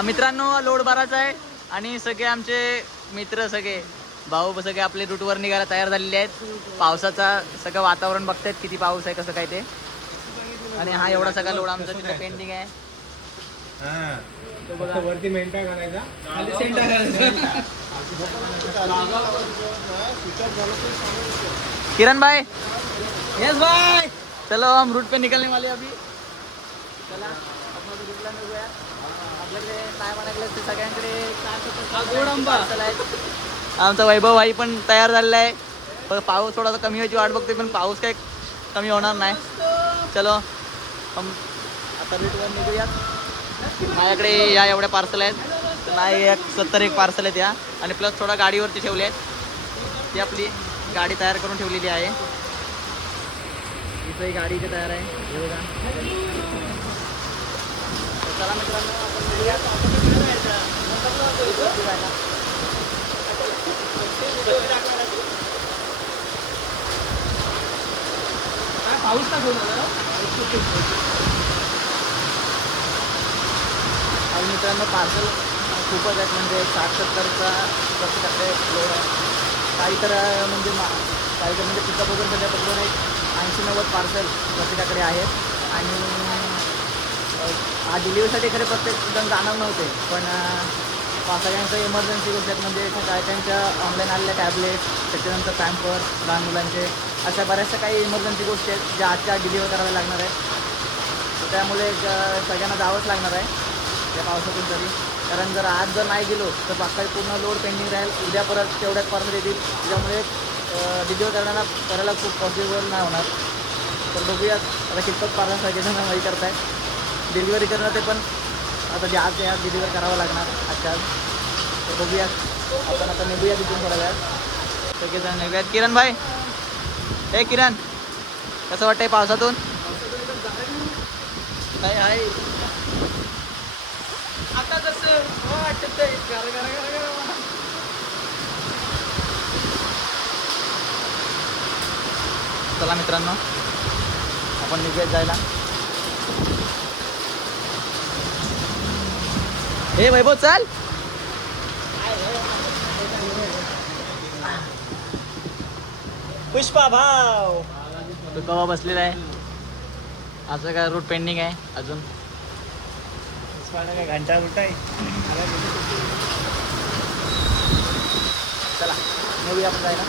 मित्रांनो लोड भरायचा आहे आणि सगळे आमचे मित्र सगळे भाऊ सगळे आपले रूटवर निघायला तयार झालेले आहेत. पावसाचा सगळं वातावरण बघतायत किती पाऊस आहे कसं काय ते. आणि हा एवढा सगळा लोड आमचा तिथे पेंडिंग आहे. वरती मेंटा घालायचा खाली सेंटा किरण भाई यस भाई चलो हम रूट पे निकलने वाले अभी. चला आपण रूटला निघूया. आपल्याकडे काय म्हणायला ते सगळ्यांकडे पार्सल आहेत. आमचा वैभव भाई पण तयार झालेला आहे. पण पाऊस थोडासा कमी व्हायची वाट बघते पण पाऊस काही कमी होणार नाही. चलो हम आता रूटवर निघूयात. माझ्याकडे या एवढ्या पार्सल आहेत. नाही 70 पार्सल आहेत या आणि प्लस थोडा गाडीवरती ठेवले आहेत. ती आपली गाडी तयार करून ठेवलेली आहे. इथंही गाडी इथे तयार आहे हे बघा. चला मित्रांनो आपण निघूयात. पाऊस का घेऊन आला आणि मित्रांनो पार्सल खूपच आहेत म्हणजे 60-70चा टक्के लोड आहे. काही तर म्हणजे काही तर म्हणजे पिकअप वगैरे सध्या पकडून एक 80-90 पार्सल प्रत्येकाकडे आहेत. आणि डिलिव्हरीसाठी खरे प्रत्येक जण जाणार नव्हते पण सगळ्यांचं इमर्जन्सी गोष्ट आहेत. म्हणजे काही त्यांच्या ऑनलाईन आलेल्या टॅबलेट त्याच्यानंतर पॅम्पर्स लहान मुलांचे अशा बऱ्याचशा काही इमर्जन्सी गोष्टी आहेत ज्या आजच्या डिलिव्हर कराव्या लागणार आहेत. तर त्यामुळे सगळ्यांना जावंच लागणार आहे त्या पावसातून तरी. कारण जर आज जर नाही गेलो तर बाकी पूर्ण लोड पेंडिंग राहील. उद्या परत तेवढ्याच पार्सल येतील त्याच्यामुळे डिलिव्हर करायला खूप पॉसिबल नाही होणार. तर बघूयात आता कितपत पार्सल सगळेजण माहिती करत आहे. डिलिव्हरी करणं ते पण आता जे आज डिलिव्हर करावं लागणार आजच्या आज. तर बघूयात आपण आता निघूया तिथून थोड्या वेळात सगळेजण निघूयात. किरण भाई हे किरण कसं वाटतंय पावसातून? काय आहे आता जसं वाटतंय चला मित्रांनो आपण निघूयात जायला. हे वैभव चल. पुष्पा भाव तो कवा बसलेला आहे. असं काय रूट पेंडिंग आहे अजून. काय घंटा उठाय चला निघूया आपण जायला.